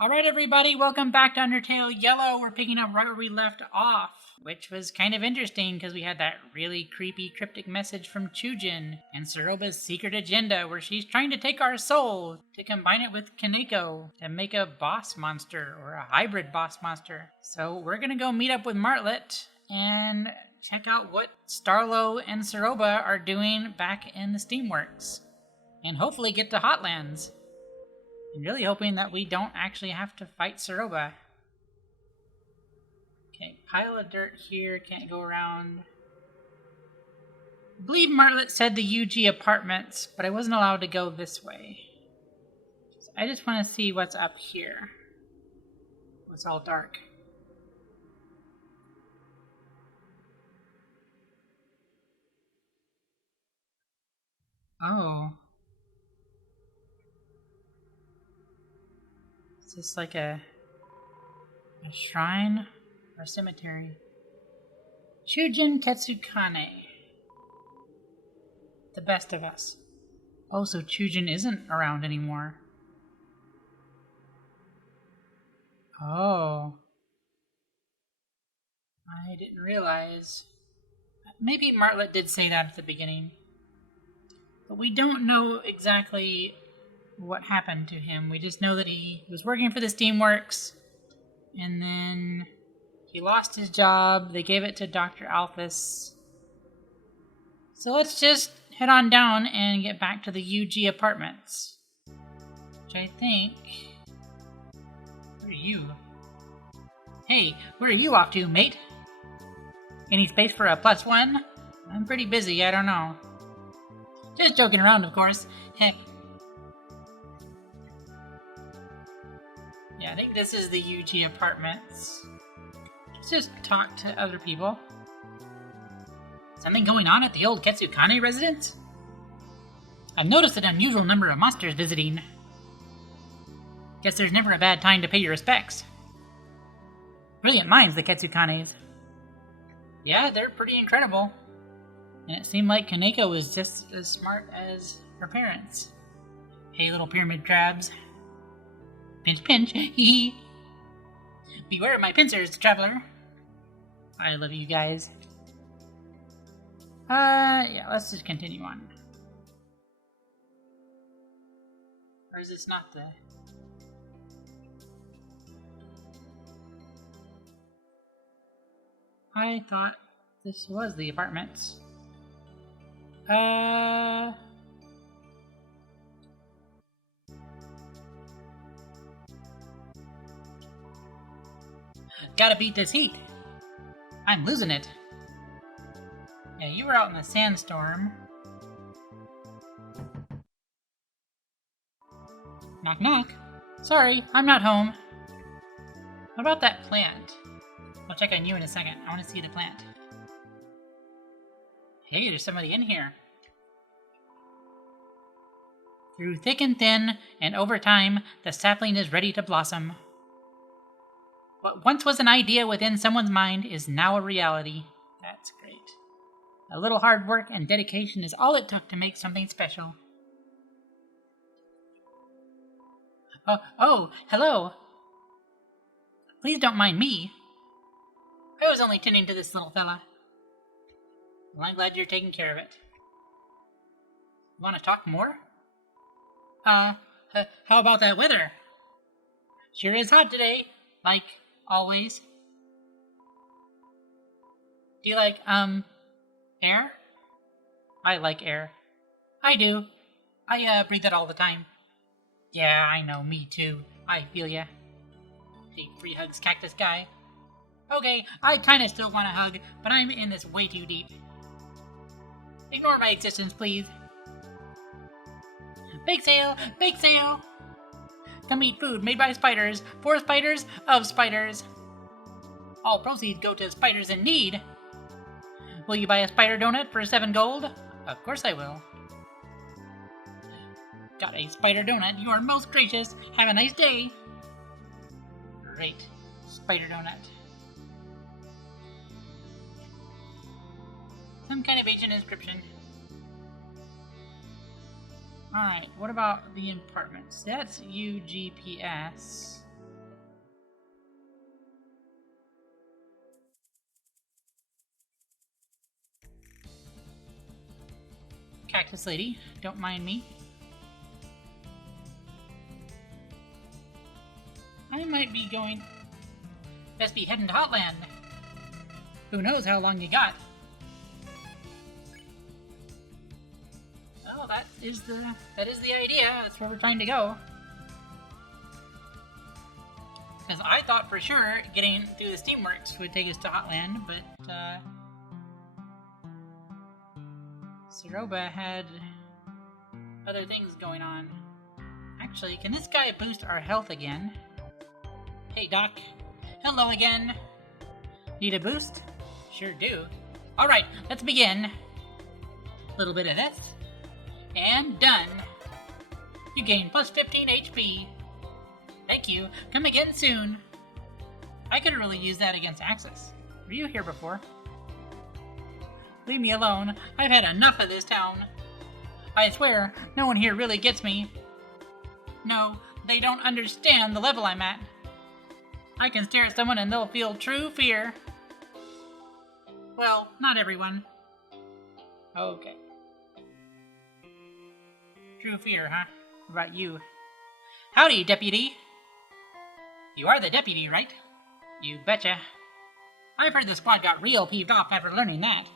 Alright everybody, welcome back to Undertale Yellow. We're picking up right where we left off, which was kind of interesting because we had that really creepy cryptic message from Chujin and Cerobra's secret agenda where she's trying to take our soul to combine it with Kaneko to make a boss monster or a hybrid boss monster. So we're gonna go meet up with Martlet and check out what Starlo and Cerobra are doing back in the Steamworks and hopefully get to Hotlands. I'm really hoping that we don't actually have to fight Cerobra. Okay, pile of dirt here, can't go around. I believe Martlet said the UG apartments, but I wasn't allowed to go this way. So I just want to see what's up here. It's all dark. Oh. Is this like a shrine or a cemetery? Chujin Tetsukane. The best of us. Oh, so Chujin isn't around anymore. Oh. I didn't realize. Maybe Martlet did say that at the beginning. But we don't know exactly what happened to him. We just know that he was working for the Steamworks, and then he lost his job. They gave it to Dr. Alphys. So let's just head on down and get back to the UG apartments. Which I think... Where are you? Hey, where are you off to, mate? Any space for a +1? I'm pretty busy, I don't know. Just joking around, of course. Heck. Yeah, I think this is the UG apartments. Let's just talk to other people. Something going on at the old Ketsukane residence? I've noticed an unusual number of monsters visiting. Guess there's never a bad time to pay your respects. Brilliant minds, the Ketsukanes. Yeah, they're pretty incredible. And it seemed like Kaneko was just as smart as her parents. Hey, little pyramid crabs. Pinch, pinch, hee hee. Beware of my pincers, traveler. I love you guys. Yeah, let's just continue on. Or is this not the... I thought this was the apartments. Gotta beat this heat. I'm losing it. Yeah, you were out in the sandstorm. Knock knock. Sorry, I'm not home. What about that plant? I'll check on you in a second. I want to see the plant. Hey, there's somebody in here. Through thick and thin, and over time, the sapling is ready to blossom. What once was an idea within someone's mind is now a reality. That's great. A little hard work and dedication is all it took to make something special. Oh, hello. Please don't mind me. I was only tending to this little fella. Well, I'm glad you're taking care of it. Want to talk more? How about that weather? Sure is hot today, like always. Do you like, air? I like air. I do. I, breathe it all the time. Yeah, I know, me too. I feel ya. Hey, free hugs, cactus guy. Okay, I kinda still want a hug, but I'm in this way too deep. Ignore my existence, please. Bake sale! Bake sale! Come eat food made by spiders, for spiders, of spiders. All proceeds go to spiders in need. Will you buy a spider donut for 7 gold? Of course I will. Got a spider donut. You are most gracious. Have a nice day. Great. Spider donut. Some kind of ancient inscription. Alright, what about the apartments? That's UGPS. Cactus Lady. Don't mind me. I might be going... Best be heading to Hotland. Who knows how long you got? Oh, that is the idea. That's where we're trying to go. Because I thought for sure getting through the Steamworks would take us to Hotland, but Cerobra had other things going on. Actually, can this guy boost our health again? Hey, Doc. Hello again. Need a boost? Sure do. Alright, let's begin. A little bit of this. And done. You gain plus 15 HP. Thank you. Come again soon. I could really use that against Axis. Were you here before? Leave me alone. I've had enough of this town. I swear, no one here really gets me. No, they don't understand the level I'm at. I can stare at someone and they'll feel true fear. Well, not everyone. Okay. True fear, huh? What about you? Howdy, Deputy. You are the deputy, right? You betcha. I've heard the squad got real peeved off after learning that.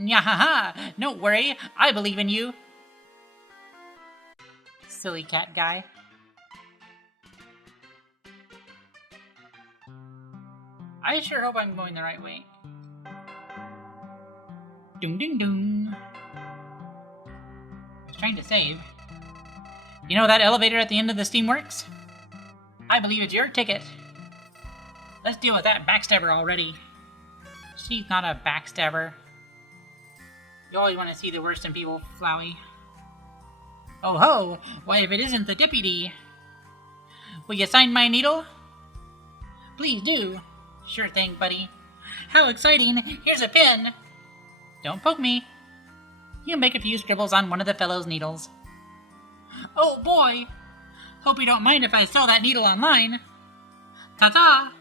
Nyahaha! Don't worry, I believe in you. Silly cat guy. I sure hope I'm going the right way. Doom ding doom. I was trying to save. You know that elevator at the end of the Steamworks? I believe it's your ticket. Let's deal with that backstabber already. She's not a backstabber. You always want to see the worst in people, Flowey. Oh ho! Why, if it isn't the deputy? Will you sign my needle? Please do. Sure thing, buddy. How exciting! Here's a pen! Don't poke me. You make a few scribbles on one of the fellow's needles. Oh boy! Hope you don't mind if I sell that needle online. Ta-ta!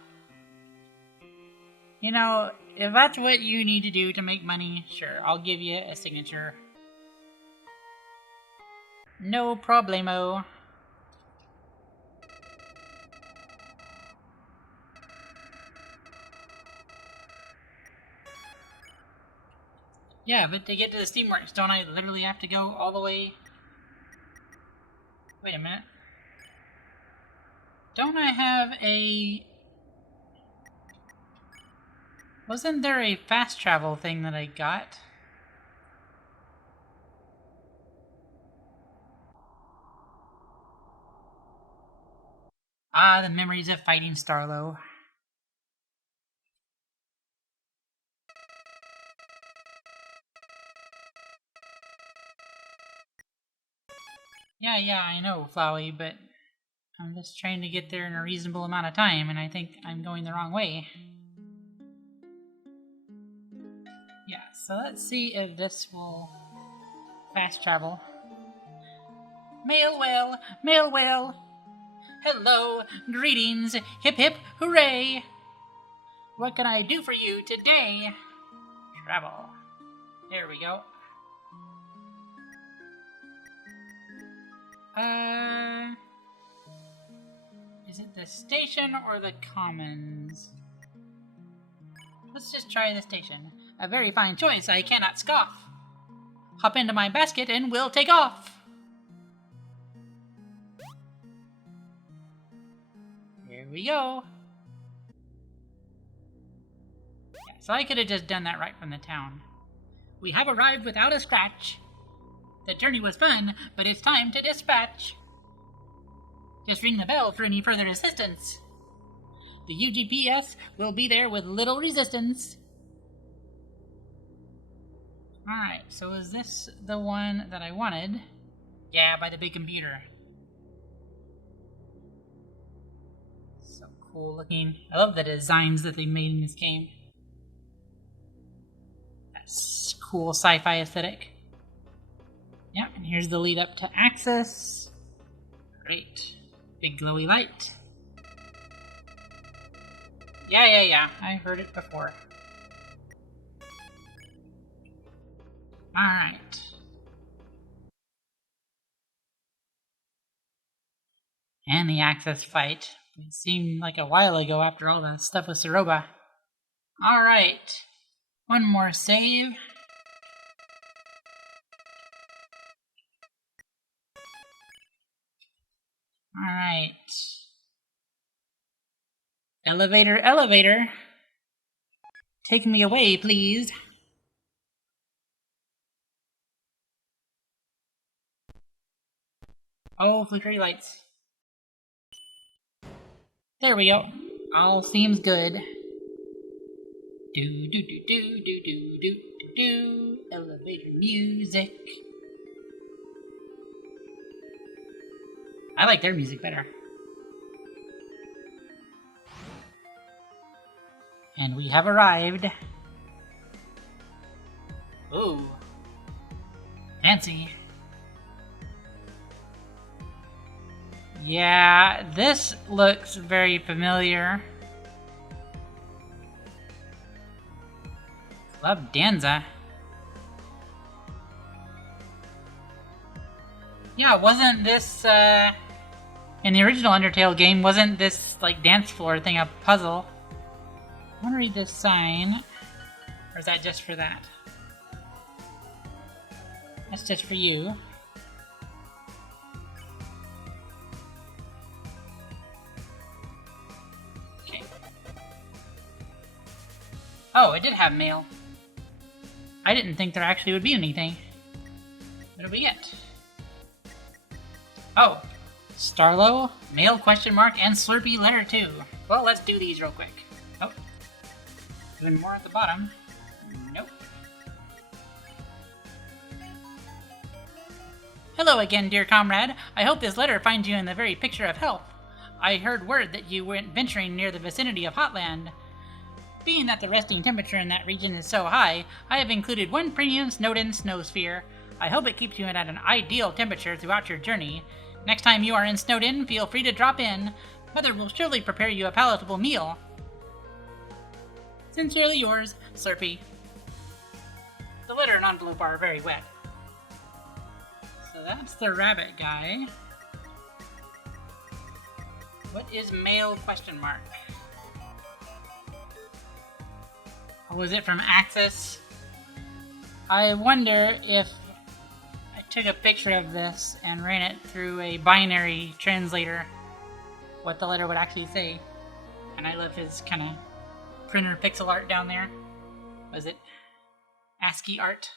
You know, if that's what you need to do to make money, sure, I'll give you a signature. No problemo. Yeah, but to get to the Steamworks, don't I literally have to go all the way? Wait a minute. Don't I have a... Wasn't there a fast travel thing that I got? Ah, the memories of fighting Starlo. Yeah, I know, Flowey, but I'm just trying to get there in a reasonable amount of time, and I think I'm going the wrong way. Yeah, so let's see if this will fast travel. Mail whale! Mail whale! Hello! Greetings! Hip hip hooray! What can I do for you today? Travel. There we go. Is it the station or the commons? Let's just try the station. A very fine choice, I cannot scoff. Hop into my basket and we'll take off. Here we go. Yeah, so I could have just done that right from the town. We have arrived without a scratch. The journey was fun, but it's time to dispatch. Just ring the bell for any further assistance. The UGPS will be there with little resistance. Alright, so is this the one that I wanted? Yeah, by the big computer. So cool looking. I love the designs that they made in this game. That's cool sci-fi aesthetic. Yeah, and here's the lead up to Axis. Great. Big glowy light. Yeah, I heard it before. Alright. And the Axis fight. It seemed like a while ago after all the stuff with Cerobra. Alright. One more save. Alright. Elevator, elevator. Take me away, please. Oh, flickering lights. There we go. All seems good. Do do do do do do do do do. Elevator music. I like their music better. And we have arrived. Ooh. Fancy. Yeah, this looks very familiar. Club Danza. Yeah, wasn't this, in the original Undertale game, wasn't this, like, dance floor thing a puzzle? I want to read this sign. Or is that just for that? That's just for you. Okay. Oh, it did have mail. I didn't think there actually would be anything. What do we get? Oh, Starlo, mail question mark, and Slurpee letter 2. Well, let's do these real quick. Oh, even more at the bottom. Nope. Hello again, dear comrade. I hope this letter finds you in the very picture of health. I heard word that you went venturing near the vicinity of Hotland. Being that the resting temperature in that region is so high, I have included one premium Snowden Snowsphere. I hope it keeps you at an ideal temperature throughout your journey. Next time you are in Snowden, feel free to drop in. Mother will surely prepare you a palatable meal. Sincerely yours, Slurpee. The letter and envelope are very wet. So that's the rabbit guy. What is mail question mark? Oh, was it from Axis? I wonder if I took a picture of this and ran it through a binary translator, what the letter would actually say. And I love his kind of printer pixel art down there. Was it ASCII art?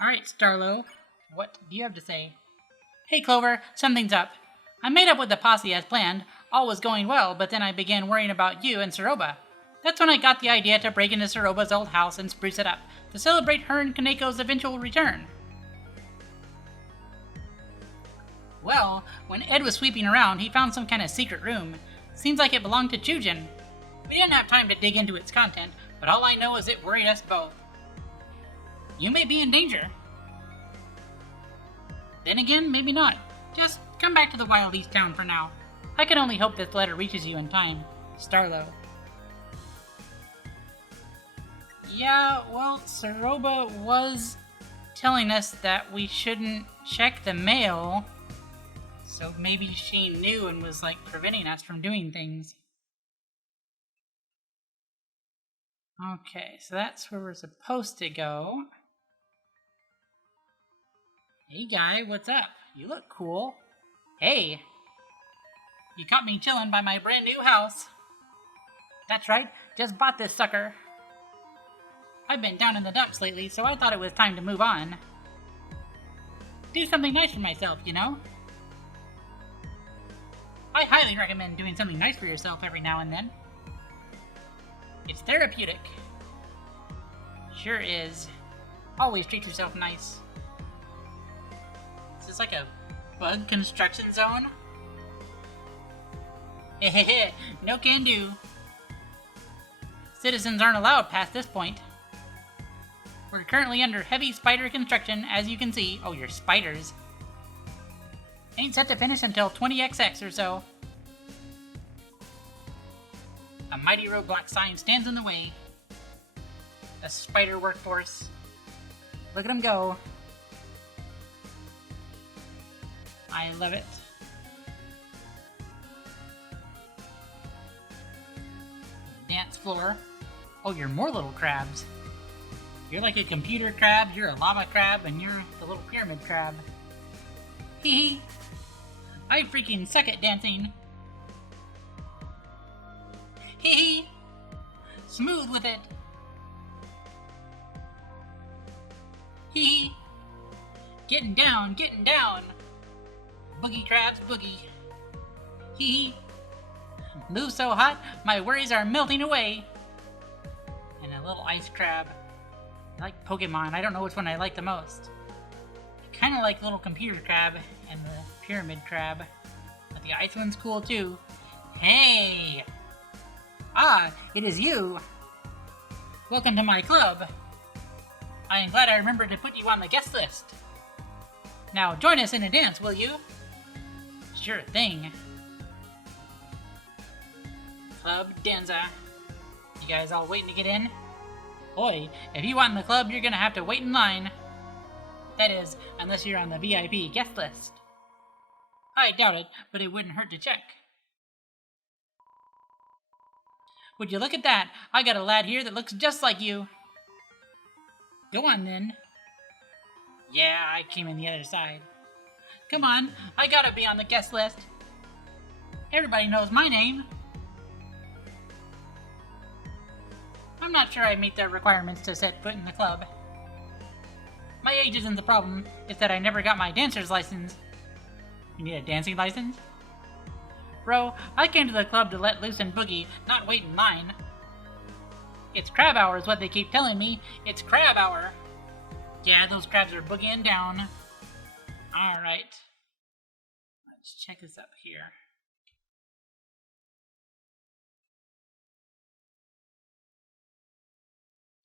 Alright, Starlo. What do you have to say? Hey, Clover, something's up. I made up with the posse as planned. All was going well, but then I began worrying about you and Cerobra. That's when I got the idea to break into Cerobra's old house and spruce it up, to celebrate her and Kaneko's eventual return. Well, when Ed was sweeping around, he found some kind of secret room. Seems like it belonged to Chujin. We didn't have time to dig into its content, but all I know is it worried us both. You may be in danger. Then again, maybe not. Just come back to the Wild East town for now. I can only hope this letter reaches you in time. Starlo. Yeah, well, Cerobra was telling us that we shouldn't check the mail, so maybe she knew and was, like, preventing us from doing things. Okay, so that's where we're supposed to go. Hey guy, what's up? You look cool. Hey! You caught me chillin' by my brand new house. That's right, just bought this sucker. I've been down in the dumps lately, so I thought it was time to move on. Do something nice for myself, you know? I highly recommend doing something nice for yourself every now and then. It's therapeutic. Sure is. Always treat yourself nice. Is this like a bug construction zone? Hehehe, no can do. Citizens aren't allowed past this point. We're currently under heavy spider construction, as you can see. Oh, your spiders. Ain't set to finish until 20XX or so. A mighty roadblock sign stands in the way. A spider workforce. Look at them go. I love it. Dance floor. Oh, you're more little crabs. You're like a computer crab, you're a lava crab, and you're the little pyramid crab. Hee hee. I freaking suck at dancing. Hee hee. Smooth with it. Hee hee. Getting down, getting down. Boogie crabs, boogie. Hee hee. Move so hot, my worries are melting away. And a little ice crab. I like Pokemon. I don't know which one I like the most. I kind of like little computer crab and the pyramid crab. But the ice one's cool too. Hey! Ah, it is you! Welcome to my club. I am glad I remembered to put you on the guest list. Now join us in a dance, will you? Sure thing. Club Danza. You guys all waiting to get in? Boy, if you want in the club, you're gonna have to wait in line. That is, unless you're on the VIP guest list. I doubt it, but it wouldn't hurt to check. Would you look at that? I got a lad here that looks just like you. Go on then. Yeah, I came in the other side. Come on, I gotta be on the guest list. Everybody knows my name. I'm not sure I meet the requirements to set foot in the club. My age isn't the problem, it's that I never got my dancer's license. You need a dancing license? Bro, I came to the club to let loose and boogie, not wait in line. It's crab hour is what they keep telling me. It's crab hour. Yeah, those crabs are boogieing down. Alright. Let's check this up here.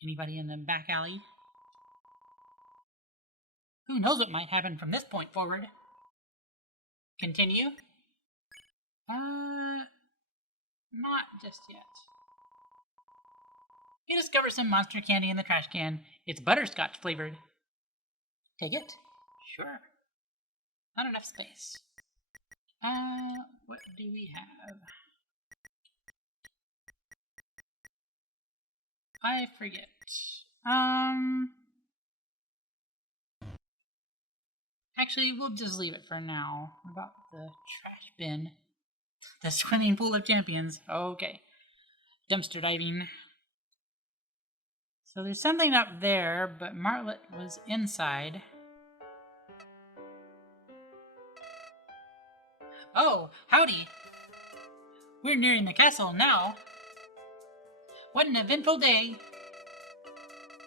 Anybody in the back alley? Who knows what might happen from this point forward? Continue? Not just yet. You discover some monster candy in the trash can. It's butterscotch flavored. Take it? Sure. Not enough space. What do we have? I forget. Actually, we'll just leave it for now. What about the trash bin? The swimming pool of champions. Okay. Dumpster diving. So there's something up there, but Martlet was inside. Oh, howdy! We're nearing the castle now. What an eventful day!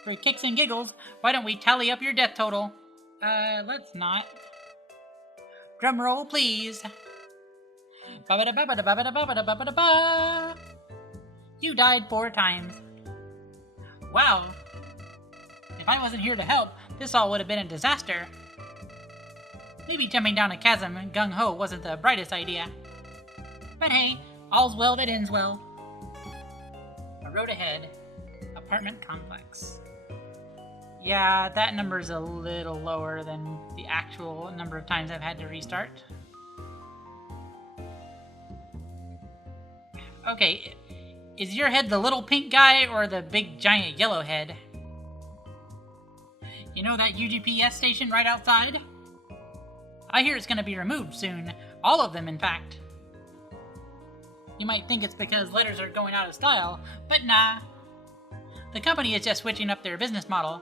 For kicks and giggles, why don't we tally up your death total? Let's not. Drum roll, please. Ba-ba-da-ba-ba-da-ba-ba-da-ba-ba-da-ba-ba-da-ba. You died 4 times. Wow. If I wasn't here to help, this all would have been a disaster. Maybe jumping down a chasm gung-ho wasn't the brightest idea. But hey, all's well that ends well. A road ahead. Apartment complex. Yeah, that number's a little lower than the actual number of times I've had to restart. Okay, is your head the little pink guy or the big giant yellow head? You know that UGPS station right outside? I hear it's going to be removed soon. All of them, in fact. You might think it's because letters are going out of style, but nah. The company is just switching up their business model.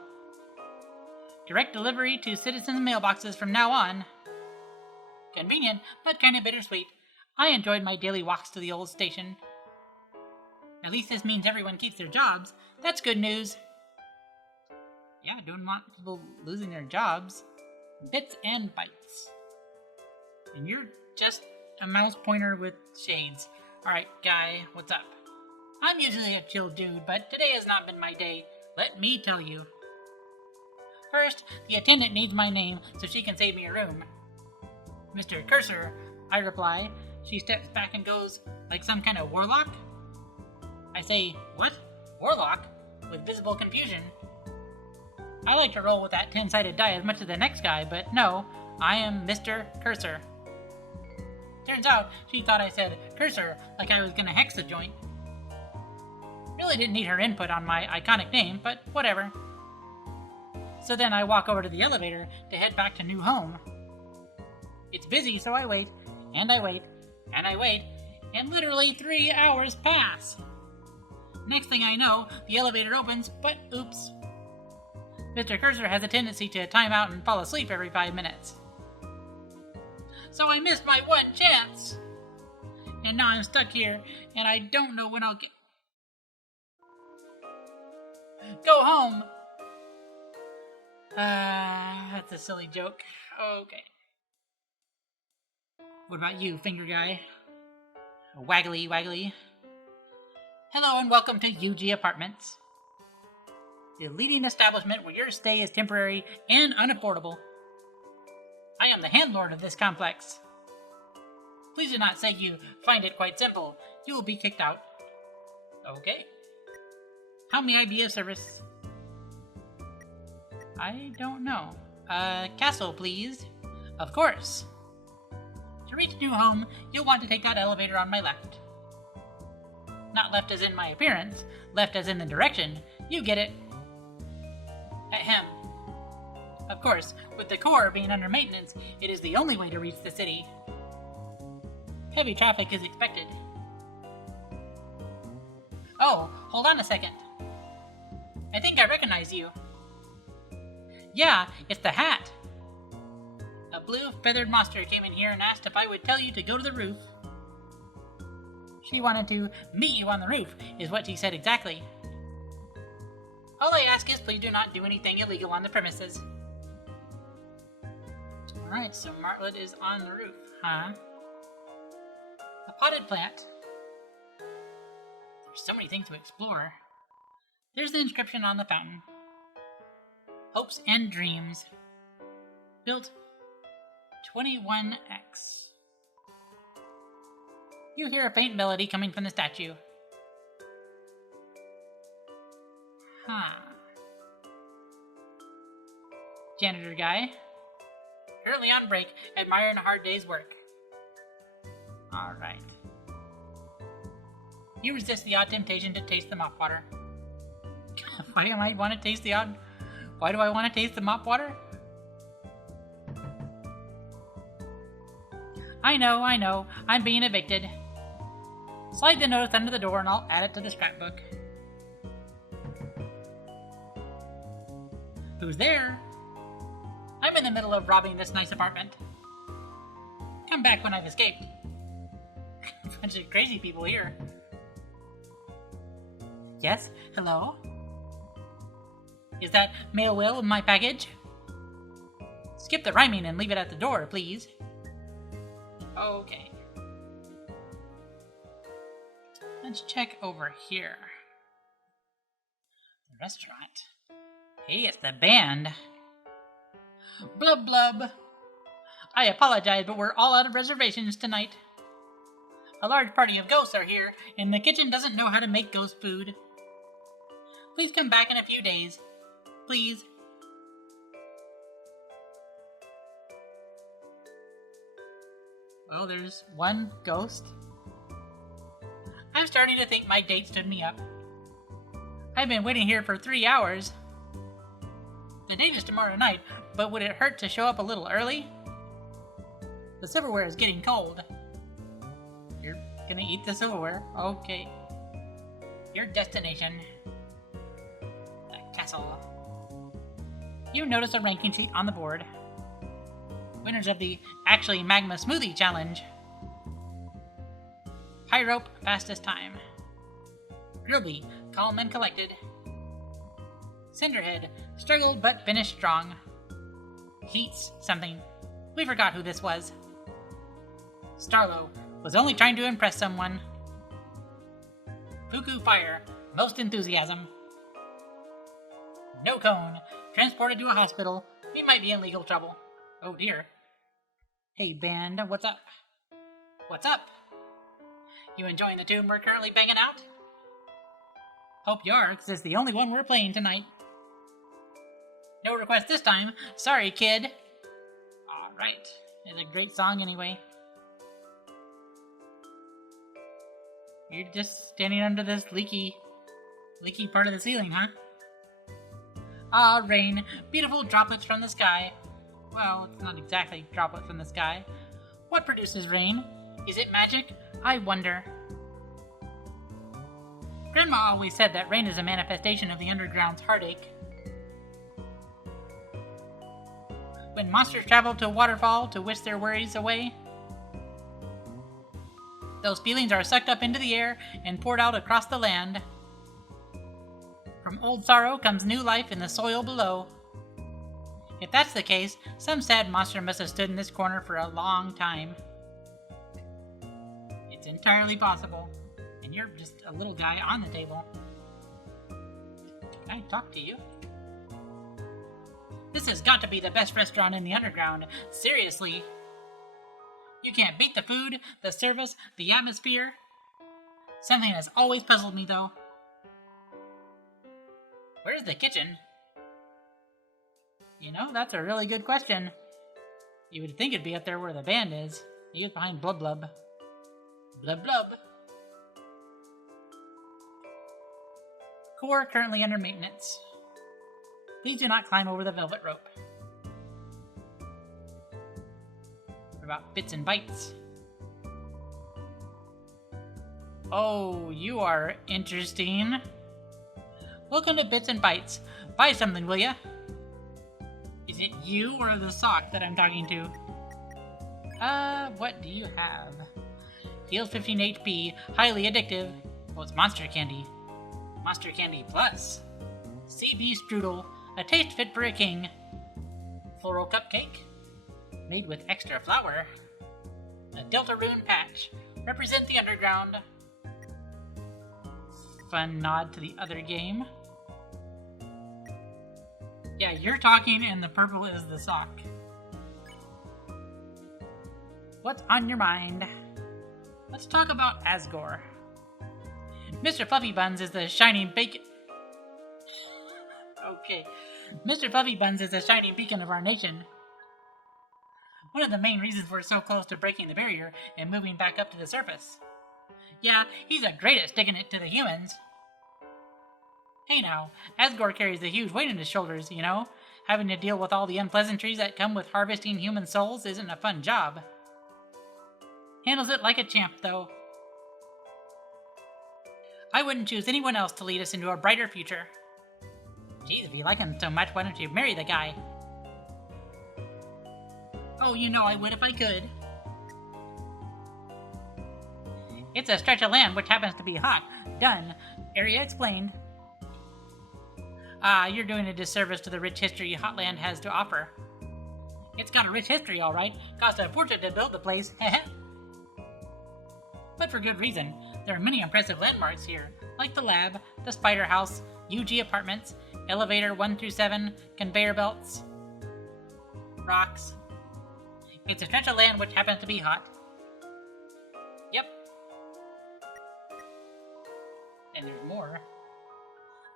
Direct delivery to citizens' mailboxes from now on. Convenient, but kind of bittersweet. I enjoyed my daily walks to the old station. At least this means everyone keeps their jobs. That's good news. Yeah, don't want people losing their jobs. Bits and bytes. And you're just a mouse pointer with shades. Alright, guy, what's up? I'm usually a chill dude, but today has not been my day. Let me tell you. First, the attendant needs my name so she can save me a room. Mr. Cursor, I reply. She steps back and goes, like some kind of warlock? I say, what? Warlock? With visible confusion. I like to roll with that 10-sided die as much as the next guy, but no, I am Mr. Cursor. Turns out she thought I said cursor like I was gonna hex the joint. Really didn't need her input on my iconic name, but whatever. So then I walk over to the elevator to head back to new home. It's busy, so I wait, and I wait, and I wait, and literally 3 hours pass. Next thing I know, the elevator opens, but oops. Mr. Cursor has a tendency to time out and fall asleep every 5 minutes. So I missed my one chance. And now I'm stuck here, and I don't know when I'll get... Go home! That's a silly joke. Okay. What about you, finger guy? Waggly, waggly. Hello and welcome to UG Apartments, the leading establishment where your stay is temporary and unaffordable. I am the landlord of this complex. Please do not say you find it quite simple. You will be kicked out. Okay. How may I be of service? I don't know. Castle, please. Of course. To reach new home, you'll want to take that elevator on my left. Not left as in my appearance, left as in the direction. You get it. Ahem. Of course, with the core being under maintenance, it is the only way to reach the city. Heavy traffic is expected. Oh, hold on a second. I think I recognize you. Yeah, it's the hat. A blue feathered monster came in here and asked if I would tell you to go to the roof. She wanted to meet you on the roof, is what she said exactly. All I ask is please do not do anything illegal on the premises. Alright, so Martlet is on the roof, huh? A potted plant. There's so many things to explore. There's the inscription on the fountain. Hopes and dreams. Built 21X. You hear a faint melody coming from the statue. Huh. Janitor guy. Currently on break, admiring a hard day's work. Alright. You resist the odd temptation to taste the mop water. Why do I want to taste the odd... Why do I want to taste the mop water? I know. I'm being evicted. Slide the notice under the door and I'll add it to the scrapbook. Who's there? I'm in the middle of robbing this nice apartment. Come back when I've escaped. Bunch of crazy people here. Yes? Hello? Is that mail will in my package? Skip the rhyming and leave it at the door, please. Okay. Let's check over here. The restaurant. Hey, it's the band. Blub blub. I apologize, but we're all out of reservations tonight. A large party of ghosts are here, and the kitchen doesn't know how to make ghost food. Please come back in a few days. Please. Well, there's one ghost. I'm starting to think my date stood me up. I've been waiting here for 3 hours. The date is tomorrow night, but would it hurt to show up a little early? The silverware is getting cold. You're gonna eat the silverware? Okay. Your destination. The castle. You notice a ranking sheet on the board. Winners of the Actually Magma Smoothie Challenge. High rope, fastest time. Grillby, calm and collected. Cinderhead, struggled but finished strong. Heats, something. We forgot who this was. Starlo, was only trying to impress someone. Fuku Fire, most enthusiasm. No Cone, transported to a hospital. We might be in legal trouble. Oh dear. Hey band, what's up? What's up? You enjoying the tune we're currently banging out? Hope you are, 'cause it's the only one we're playing tonight. No request this time. Sorry, kid. Alright. It's a great song anyway. You're just standing under this leaky part of the ceiling, huh? Ah, rain. Beautiful droplets from the sky. Well, it's not exactly droplets from the sky. What produces rain? Is it magic? I wonder. Grandma always said that rain is a manifestation of the underground's heartache. When monsters travel to a waterfall to whisk their worries away, those feelings are sucked up into the air and poured out across the land. From old sorrow comes new life in the soil below. If that's the case, some sad monster must have stood in this corner for a long time. It's entirely possible. And you're just a little guy on the table. Can I talk to you? This has got to be the best restaurant in the underground. Seriously. You can't beat the food, the service, the atmosphere. Something has always puzzled me, though. Where's the kitchen? You know, that's a really good question. You would think it'd be up there where the band is. Maybe behind Blub Blub. Blub Blub. Core currently under maintenance. Please do not climb over the velvet rope. What about bits and bytes? Oh, you are interesting. Welcome to Bits and Bytes. Buy something, will ya? Is it you or the sock that I'm talking to? What do you have? Heals 15 HP, highly addictive. Oh, it's monster candy. Monster Candy Plus. CB Strudel, a taste fit for a king. Floral cupcake, made with extra flour. A Deltarune patch, represent the underground. Fun nod to the other game. Yeah, you're talking and the purple is the sock. What's on your mind? Let's talk about Asgore. Mr. Fluffy Buns is the shining bacon. Okay. Mr. Fluffy Buns is the shining beacon of our nation. One of the main reasons we're so close to breaking the barrier and moving back up to the surface. Yeah, he's the great at sticking it to the humans. Hey now, Asgore carries a huge weight on his shoulders, you know? Having to deal with all the unpleasantries that come with harvesting human souls isn't a fun job. Handles it like a champ, though. I wouldn't choose anyone else to lead us into a brighter future. Geez, if you like him so much, why don't you marry the guy? Oh, you know I would if I could. It's a stretch of land which happens to be hot. Done. Area explained. Ah, you're doing a disservice to the rich history Hotland has to offer. It's got a rich history, all right. Cost a fortune to build the place. But for good reason. There are many impressive landmarks here, like the lab, the spider house, UG apartments, elevator 1 through 7, conveyor belts, rocks. It's a stretch of land which happens to be hot. Yep. And there's more.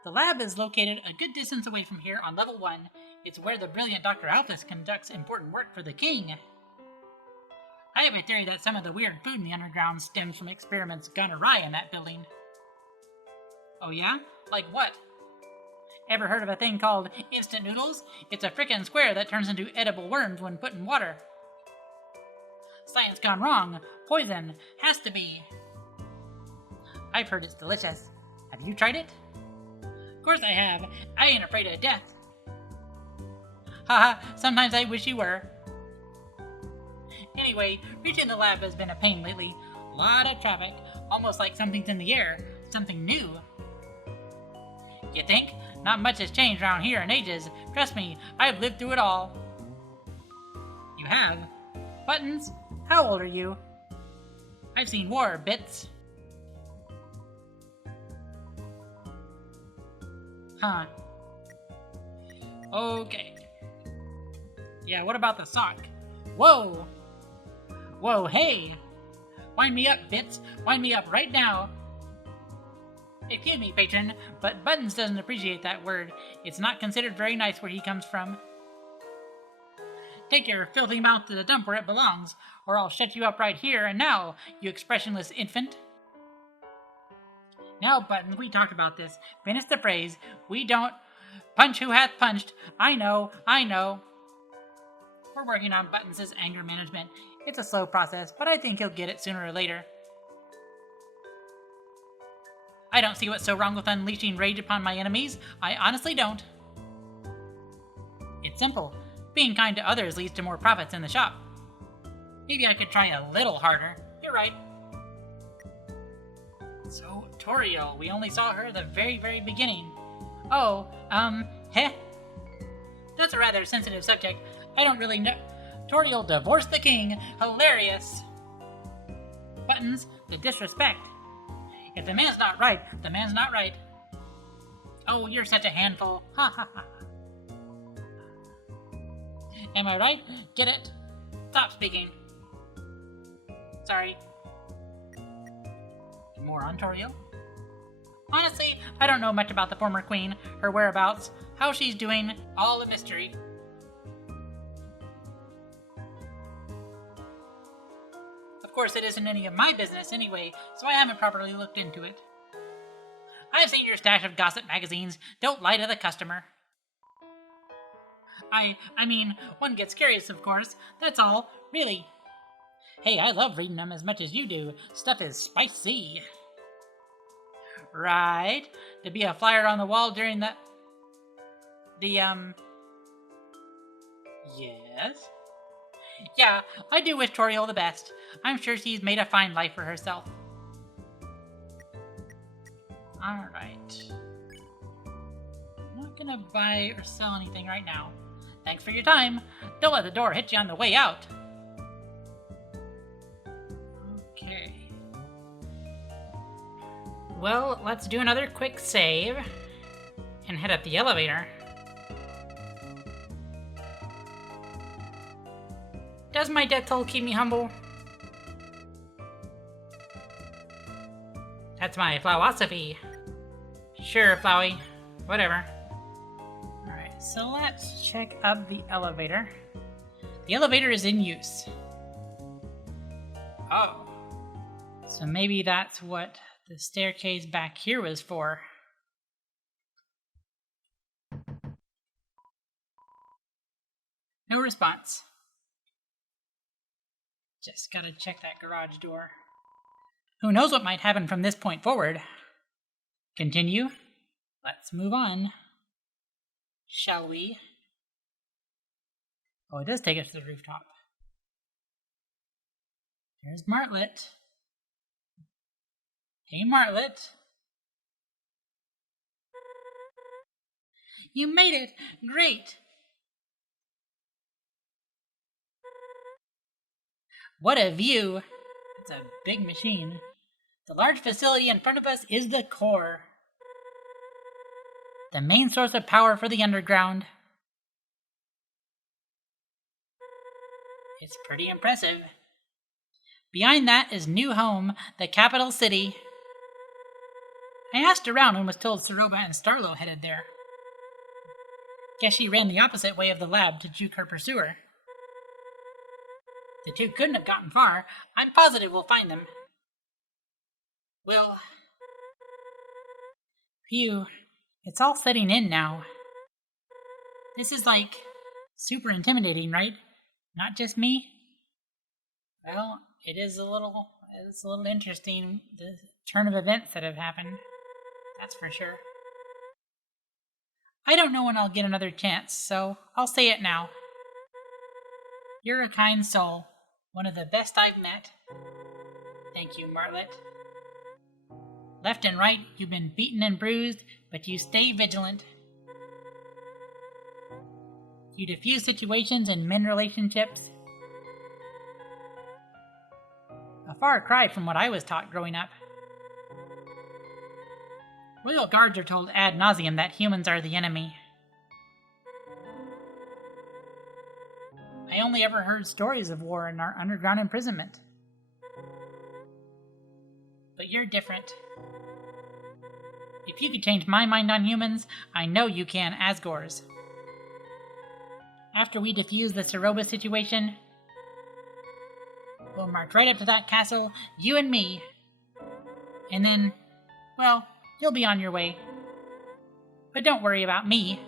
The lab is located a good distance away from here on level 1. It's where the brilliant Dr. Alphys conducts important work for the king. I have a theory that some of the weird food in the underground stems from experiments gone awry in that building. Oh yeah? Like what? Ever heard of a thing called instant noodles? It's a frickin' square that turns into edible worms when put in water. Science gone wrong. Poison. Has to be. I've heard it's delicious. Have you tried it? Of course I have. I ain't afraid of death. Haha, sometimes I wish you were. Anyway, reaching the lab has been a pain lately. Lot of traffic, almost like something's in the air, something new. You think? Not much has changed around here in ages. Trust me, I've lived through it all. You have? Buttons? How old are you? I've seen war, Bits. Huh. Okay. Yeah, what about the sock? Whoa! Whoa, hey! Wind me up, Bits. Wind me up right now. Excuse me, patron, but Buttons doesn't appreciate that word. It's not considered very nice where he comes from. Take your filthy mouth to the dump where it belongs, or I'll shut you up right here and now, you expressionless infant. Now, Buttons, we talked about this. Finish the phrase. We don't punch who hath punched. I know, I know. We're working on Buttons' anger management. It's a slow process, but I think he'll get it sooner or later. I don't see what's so wrong with unleashing rage upon my enemies. I honestly don't. It's simple. Being kind to others leads to more profits in the shop. Maybe I could try a little harder. You're right. So, Toriel, we only saw her at the very beginning. Oh, heh? That's a rather sensitive subject. I don't really know. Toriel divorced the king. Hilarious. Buttons, the disrespect. If the man's not right, the man's not right. Oh, you're such a handful. Ha ha ha. Am I right? Get it? Stop speaking. Sorry. More on Toriel? Honestly, I don't know much about the former queen, her whereabouts, how she's doing, all a mystery. Of course, it isn't any of my business anyway, so I haven't properly looked into it. I've seen your stash of gossip magazines. Don't lie to the customer. I mean, one gets curious, of course. That's all, really. Hey, I love reading them as much as you do. Stuff is spicy. Right. To be a flyer on the wall during yes? Yeah, I do wish Toriel the best. I'm sure she's made a fine life for herself. Alright. I'm not gonna buy or sell anything right now. Thanks for your time. Don't let the door hit you on the way out. Okay. Well, let's do another quick save and head up the elevator. Does my death toll keep me humble? That's my philosophy. Sure, Flowey. Whatever. Alright, so let's check up the elevator. The elevator is in use. Oh. So maybe that's what the staircase back here was for. No response. Just gotta check that garage door. Who knows what might happen from this point forward? Continue. Let's move on. Shall we? Oh, it does take us to the rooftop. There's Martlet. Hey, Martlet. You made it! Great! What a view! It's a big machine. The large facility in front of us is the core. The main source of power for the underground. It's pretty impressive. Behind that is New Home, the capital city. I asked around and was told Cerobra and Starlo headed there. Guess she ran the opposite way of the lab to juke her pursuer. The two couldn't have gotten far. I'm positive we'll find them. Phew. It's all setting in now. This is like super intimidating, right? Not just me? Well, it's a little interesting, the turn of events that have happened. That's for sure. I don't know when I'll get another chance, so I'll say it now. You're a kind soul. One of the best I've met. Thank you, Martlet. Left and right, you've been beaten and bruised, but you stay vigilant. You diffuse situations and mend relationships. A far cry from what I was taught growing up. Royal guards are told ad nauseum that humans are the enemy. I only ever heard stories of war in our underground imprisonment. But you're different. If you could change my mind on humans, I know you can Asgore's. After we defuse the Cerobra situation, we'll march right up to that castle, you and me. And then, well, You'll be on your way. But don't worry about me.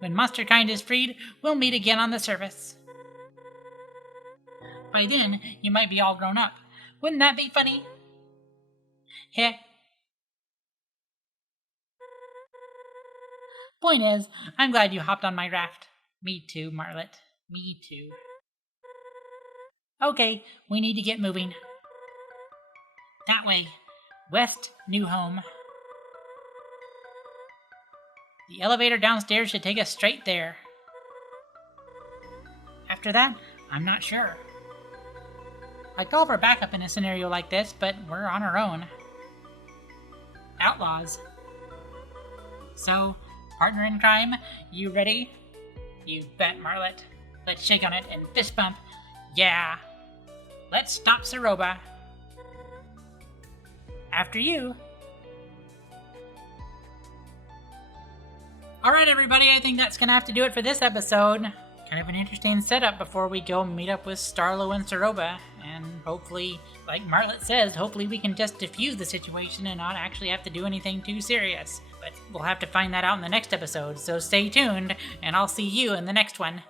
When monsterkind is freed, we'll meet again on the surface. By then, you might be all grown up. Wouldn't that be funny? Heh. Point is, I'm glad you hopped on my raft. Me too, Martlet. Me too. Okay, we need to get moving. That way. West, new home. The elevator downstairs should take us straight there. After that, I'm not sure. I'd call for backup in a scenario like this, but we're on our own. Outlaws. So, partner in crime, you ready? You bet, Martlet. Let's shake on it and fist bump. Yeah. Let's stop Cerobra. After you. Alright, everybody, I think that's gonna have to do it for this episode. Kind of an interesting setup before we go meet up with Starlo and Cerobra. And hopefully, like Martlet says, hopefully we can just defuse the situation and not actually have to do anything too serious. But we'll have to find that out in the next episode, so stay tuned, and I'll see you in the next one.